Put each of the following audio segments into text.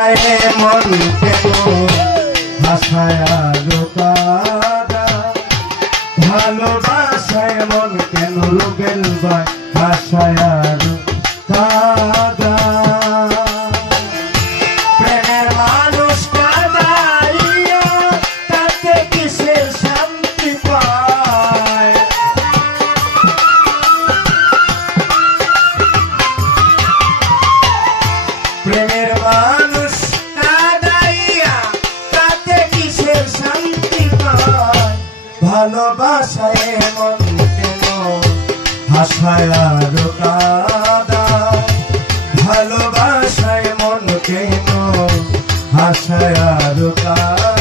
মনকে তো ভাষায় লোকারা ভালোবাসায় মন কেন রুবেল ভাষায় আশায় আরও কাদাও ভালোবাসায় মন কেন আশায় আরও কাদাও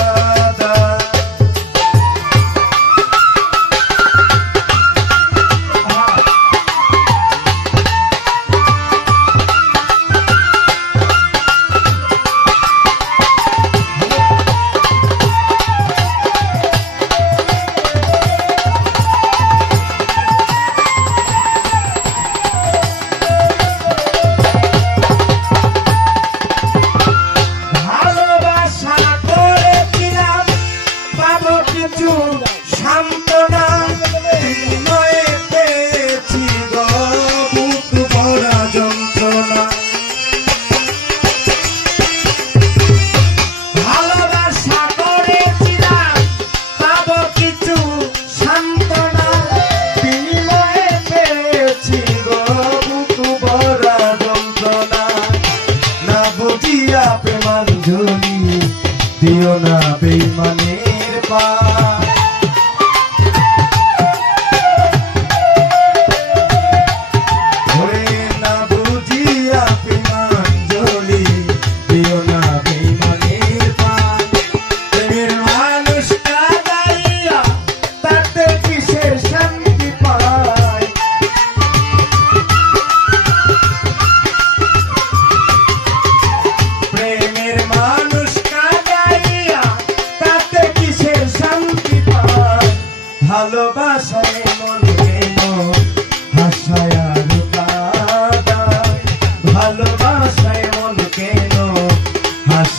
জড়িয়ে দিও না বেইমানের পা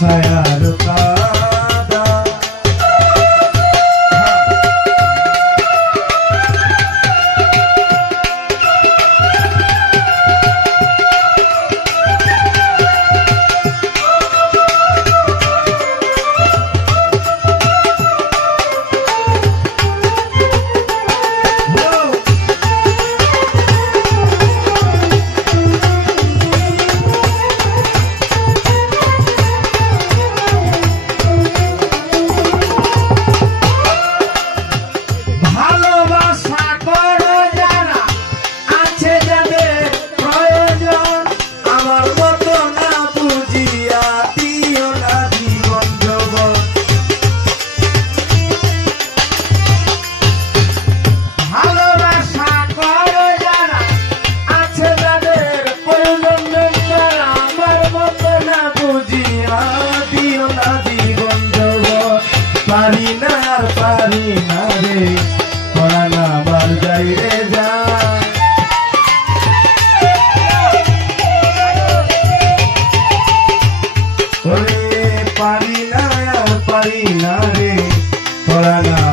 ছায়া পারি না, আর পারি না রে। প্রাণ আমার যাই রে যা। পারি না, আর পারি না রে। প্রাণ